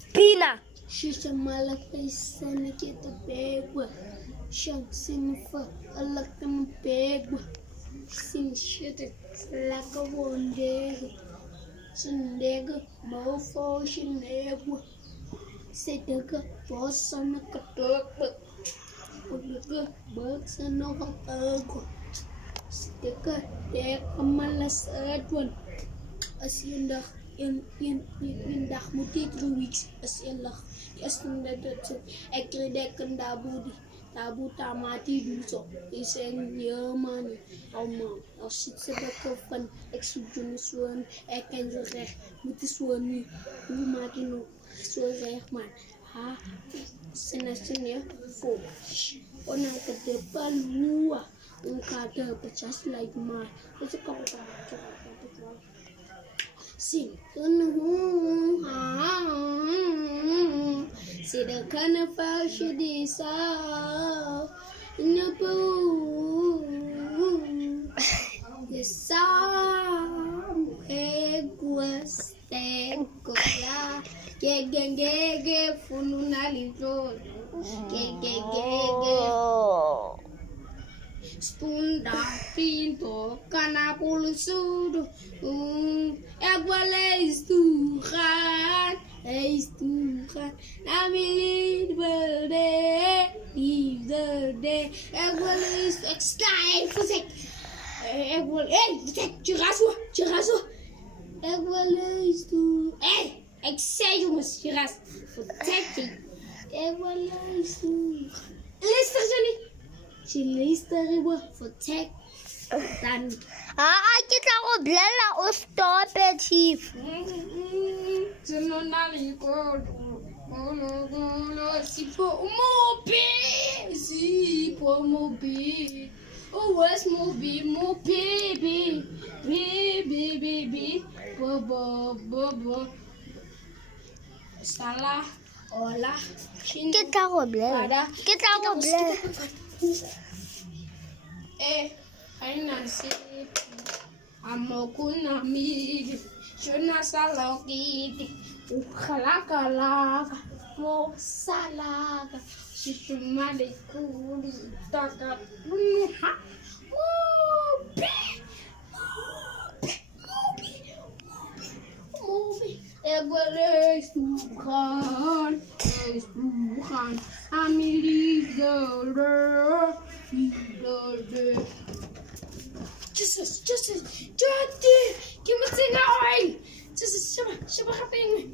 Pina. Shisha malaki sana kita pegwa. Shank sinifa alakam pegwa. Sin shit like a wonder. Sindega mofo shinegwa. Sedega bosana katukwa. Udaga baksana hapagwa. Sedega deka malas adwan. Asiendag in dag moet dit 3 weeks asiendag. Asnda dat ek kredek en dabu tamati duso. Isen yamani. Alma. Als zit ze bekken van ek zoeken zo'n ek en zo recht. Moet is zo'n nu. Hoe maak je nog zo recht man. Ha. Senasnya fo. Ona kete palua. Ungkada pecas like ma. Itu kau Sing sidakan fashidisa nabu yesam eguas tekola gegengege fununalito gegegege Stunda pinto kana pulsudo egwala istuhan namili the day egwala is extra fusek egwala fusek chiraso egwala istu exejumus chiras fusek egwala istu lister jani Chilister riba vertek dan kita ko blala o stop it chief. Senonali ko sipo mobi o was mobi baby bobo salah olah Kita ko blala. Aina si amokuna mi shona salokiti ukhalakala mo salaga situmale kuli taka ha Movie. Egwele Suhan, Amelie the Jesus, Jody, give me the oil. Jesus, Shabba, happening.